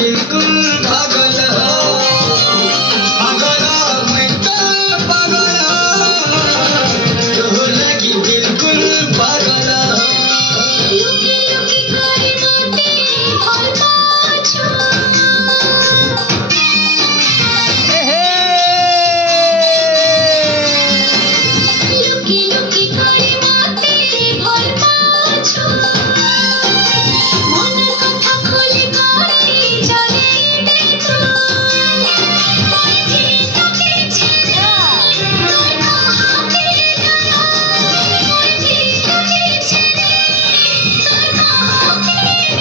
बिल्कुल पागल हो पागल मैं तो पागल तो लगी बिल्कुल पागल लुकी लुकी करे मोते भल पाछो लुकी लुकी करे मोते भल पाछो মনের কথা খুলে করে জানিয়ে দে তুই পথে তোকে ছেড়ে তোর হাতে গেল পথে তোকে ছেড়ে তোর হাতে গেল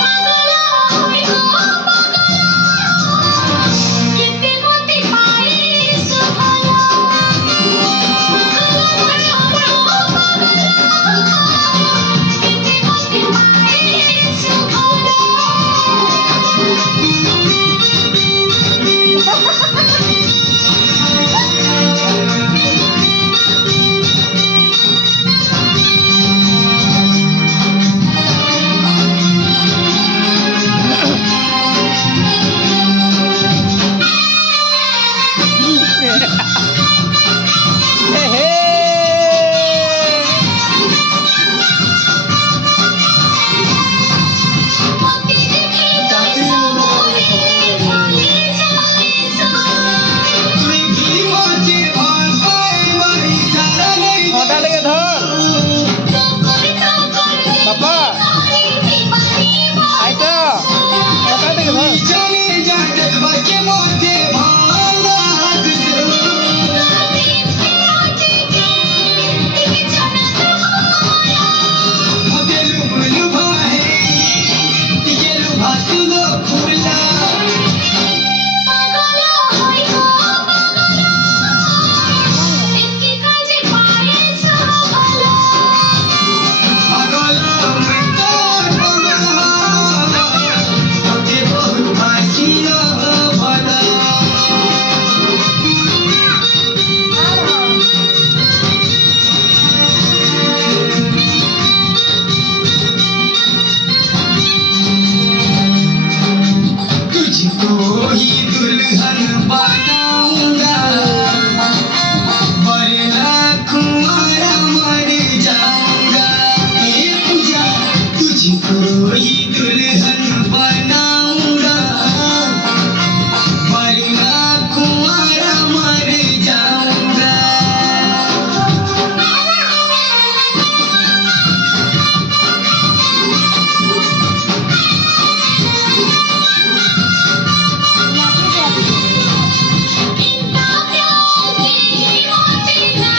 পাগল হয়ে গো পাগল কেতে হতে পারে সভালা পাগল হয়ে গো পাগল কেতে হতে পারে সভালা তুই কি বলছিস ভাই ভাই বাড়ি ছাড়া নেই